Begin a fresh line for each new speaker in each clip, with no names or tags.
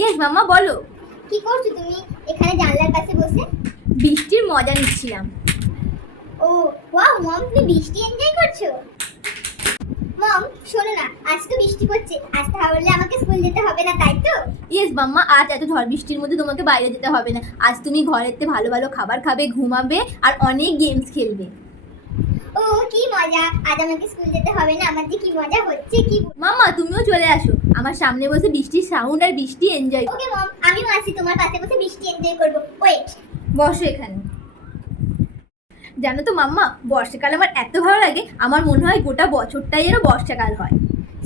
Yes মাম্মা বলো।
কি করছ তুমি? এখানে জানলার পাশে বসে?
বৃষ্টির মজা নিচ্ছিলাম।
ও ওয়াও মম তুমি বৃষ্টি এনজয় করছ? মম শোনো না আজ তো বৃষ্টি পড়ছে। আজ তাহলে আমাকে স্কুল যেতে হবে না তাই তো?
ইয়েস মাম্মা আজ এত ঝড় বৃষ্টির মধ্যে তোমাকে বাইরে যেতে হবে না। আজ তুমি ঘরেতে ভালো ভালো খাবার খাবে ঘুমাবে আর অনেক গেমস খেলবে।
ও কি মজা। আজ আমাকে স্কুল যেতে হবে না। আমার যে কি মজা হচ্ছে কি
মাম্মা তুমিও চলে আসো। আমার সামনে বসে বৃষ্টির সাউন্ড আর বৃষ্টি এনজয়
ওকে মম আমিও আসি তোমার পাশে বসে বৃষ্টি এনজয় করব। ওয়েট
বসো এখানে। জানো তো মাম্মা বর্ষাকাল আমার এত ভালো লাগে আমার মনে হয় গোটা বছরটাই যেন বর্ষাকাল হয়।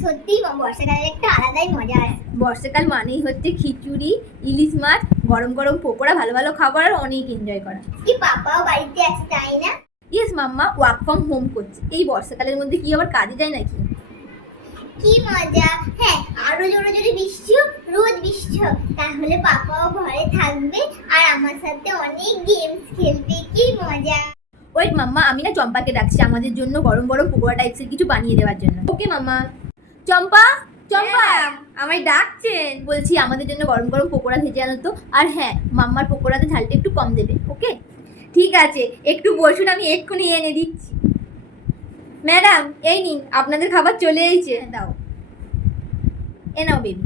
সত্যি বর্ষাকালের একটা আলাদাই মজা আছে
বর্ষাকাল মানেই হচ্ছে খিচুড়ি ইলিশ মাছ গরম গরম পকোড়া ভালো ভালো খাবার আর অনেক এনজয় করা।
কি পাপাও বাড়িতে আছে তাই না?
Yes mamma work from home করছে। এই বর্ষাকালের মধ্যে কি আবার কাজে যায় নাকি?
কি মজা। হ্যাঁ আরও জোরে জোরে বৃষ্টি হোক রোজ বৃষ্টি হোক তাহলে পাপাও ঘরে থাকবে আর আমার সাথে অনেক গেমস খেলবে। কি মজা।
ওয়েট মাম্মা আমি না চম্পাকে ডাকছি আমাদের জন্য গরম গরম পকোড়া টাইপসের কিছু বানিয়ে দেওয়ার জন্য। ওকে মাম্মা? চম্পা? চম্পা? আমায় ডাকছেন। বলছি আমাদের জন্য গরম গরম পকোড়া ভেজে আনো তো। আর হ্যাঁ মাম্মার পকোড়াতে ঝালটা একটু কম দেবে। ওকে ঠিক আছে একটু বসুন আমি এক্ষুনি এনে দিচ্ছি। ম্যাডাম এই নিন আপনাদের খাবার চলে এসেছে। দাও। এ নাও বেবি।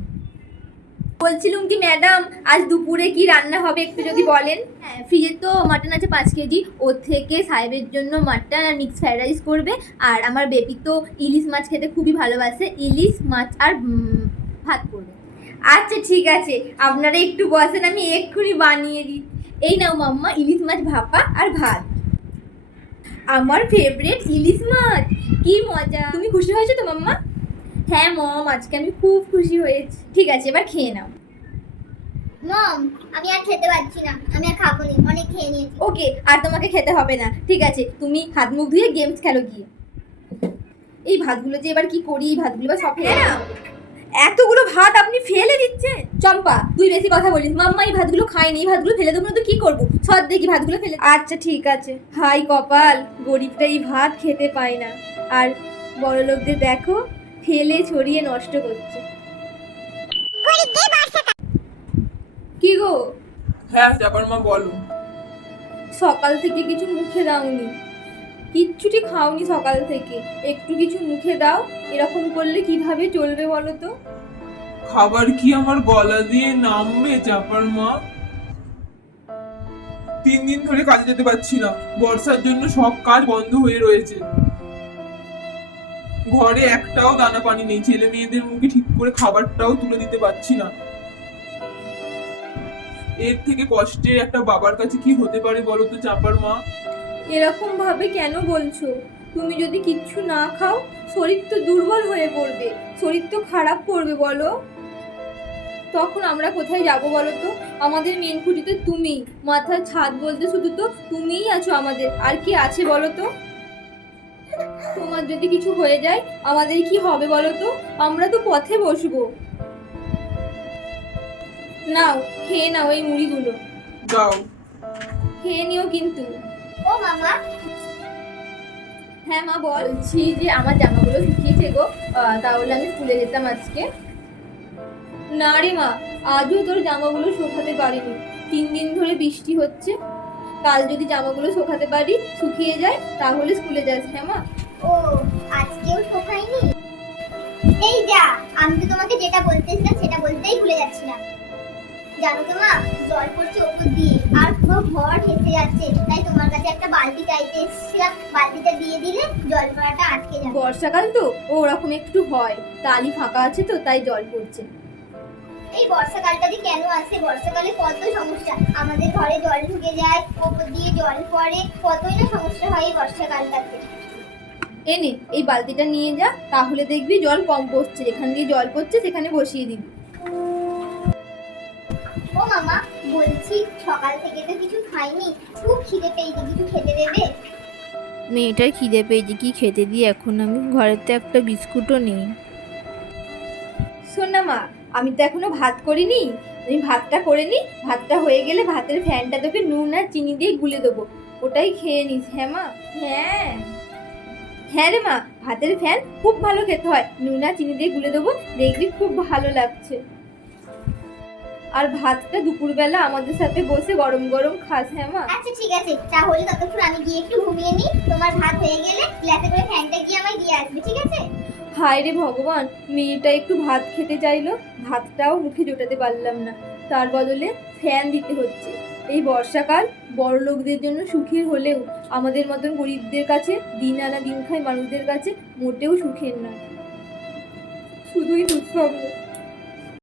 বলছিলাম কি ম্যাডাম আজ দুপুরে কি রান্না হবে একটু যদি বলেন? হ্যাঁ ফ্রিজে তো মাটন আছে পাঁচ কেজি। ওর থেকে সাহেবের জন্য মাটন আর মিক্স ফ্রাইড রাইস করবে। আর আমার বেবি তো ইলিশ মাছ খেতে খুবই ভালোবাসে। ইলিশ মাছ আর ভাত করবে। আচ্ছা ঠিক আছে। আপনারা একটু বসেন আমি এক্ষুনি বানিয়ে দিই এই নাও মাম্মা ইলিশ মাছ ভাপা আর ভাত। আমার ফেভারিট ইলিশ মাছ। কি মজা। তুমি খুশি হয়েছো তো মাম্মা? হ্যাঁ মম আজকে আমি খুব খুশি হয়েছি। ঠিক আছে এবার খেয়ে নাও।
মম আমি আর খেতে পারছি না। আমি আর খাব না অনেক খেয়ে নিয়েছি।
ওকে আর তোমাকে খেতে হবে না। ঠিক আছে তুমি হাত মুখ ধুয়ে গেমস খেলো গিয়ে। এই ভাতগুলো যে এবার কি করি? এই ভাতগুলো সব খেয়ে নাও। এতগুলো ভাত আপনি ফেলে দিচ্ছেন? চম্পা তুই বেশি কথা বলিস মাম্মা এই ভাতগুলো খাইনি এই ভাতগুলো ফেলে দেবো না তো কি করব? সব দেখি ভাতগুলো ফেলে আচ্ছা ঠিক আছে। হাই কপাল গরিবটা এই ভাত খেতে পায় না। আর বড় লোকদের দেখো ফেলে ছড়িয়ে নষ্ট করছে। কি গো?
হ্যাঁ চাপার মা বলো।
সকাল থেকে কিছু মুখে দাওনি। কিচ্ছুটি খাওনি সকাল থেকে। একটু কিছু মুখে দাও, এরকম করলে কীভাবে চলবে বলো তো?
খাবার কি আমার গলা দিয়ে নামবে চাপার মা? তিন দিন ধরে কাজে যেতে পারছি না। বর্ষার জন্য সব কাজ বন্ধ হয়ে রয়েছে। ঘরে একটাও দানা পানি নেই। ছেলে মেয়েদের মুখে ঠিক করে খাবারটাও তুলে দিতে পারছি না। এর থেকে কষ্টের একটা বাবার কাছে কি হতে পারে বলো তো চাপার মা?
এরকম ভাবে কেন বলছো? তুমি যদি কিচ্ছু না খাও শরীর তো দুর্বল হয়ে পড়বে। শরীর তো খারাপ করবে বলো। তখন আমরা কোথায় যাব বলো তো আমাদের মেন খুঁটি তো তুমি। মাথার ছাদ বলতে শুধু তো তুমিই আছো আমাদের। আর কি আছে বলো তো তোমার যদি কিছু হয়ে যায় আমাদের কি হবে বলো তো আমরা তো পথে বসবো। নাও খেয়ে নাও এই মুড়িগুলো।
দাও।
খেয়ে নিও কিন্তু।
ও মামা।
হ্যাঁ মা বলছি যে আমার জামাগুলো শুকিয়েছে গো। তাহলে আমি স্কুলে যেতাম আজকে। না রে মা আজও তোর জামাগুলো শুকাতে পারিনি। তিন দিন ধরে বৃষ্টি হচ্ছে। কাল যদি জামাগুলো শুকাতে পারি শুকিয়ে যায় তাহলে স্কুলে যাস হ্যাঁ মা?
ও আজকেও শোকায়নি? এই যা আমি তো তোমাকে যেটা বলতেছিলাম সেটা বলতেই ভুলে যাচ্ছিলাম। জানো তো মা জল পড়ছে ওপর দিয়ে। আর পুরো ঘর হেসে যাচ্ছে। তাই তোমার কাছে একটা বালতি চাইতে এসেছিলাম। বালতিটা দিয়ে দিলে জল পড়াটা আটকে যাবে।
বর্ষাকাল তো ওরকম একটু হয়। তালি ফাঁকা আছে তো তাই জল পড়ছে।
এই বর্ষাকালটা যে কেন আসে? বর্ষাকালে কত সমস্যা। আমাদের ঘরে জল ঢুকে যায় ওপর দিয়ে জল পড়ে। কতই না সমস্যা হয় এই বর্ষাকালটাতে।
এনে এই বালতিটা নিয়ে যা তাহলে দেখবি জল কম পড়ছে। যেখান দিয়ে জল পড়ছে সেখানে বসিয়ে দিবি।
ও মামা বলছি সকাল থেকে তো কিছু খাইনি খুব খিদে পেয়েছে কিছু খেতে দেবে?
মেয়েটার খিদে পেয়েছে কি খেতে দিই এখন আমি? ঘরের তো একটা বিস্কুটও নেই। শোন না মা আমি তো এখনও ভাত করিনি। আমি ভাতটা করে নিই ভাতটা হয়ে গেলে ভাতের ফ্যানটা তোকে নুন আর চিনি দিয়ে গুলে দেবো। ওটাই খেয়ে নিস হ্যাঁ মা? হ্যাঁ। হ্যাঁ রে মা ভাতের ফ্যান খুব ভালো খেতে হয়। নুন আর চিনি দিয়ে গুলে দেবো দেখবি খুব ভালো লাগছে।
আর ভাতটা দুপুরবেলা আমাদের সাথে বসে গরম গরম খাস হ্যাঁ মা?
আচ্ছা ঠিক আছে। তাহলে ততক্ষণ আমি গিয়ে একটু ঘুমিয়ে নিই। তোমার ভাত হয়ে গেলে গ্লাসে করে ফ্যানটা গিয়ে আমায় দিয়ে আসবে ঠিক আছে?
হায় রে ভগবান মেয়েটা একটু ভাত খেতে চাইলো ভাতটাও মুখে জোটাতে পারলাম না। তার বদলে ফ্যান দিতে হচ্ছে। এই বর্ষাকাল বড় লোকদের জন্য সুখের হলেও আমাদের মতন গরিবদের কাছে দিন আনা দিন খায় মানুষদের কাছে মোটেও সুখের না শুধুই দুঃস্বপ্ন।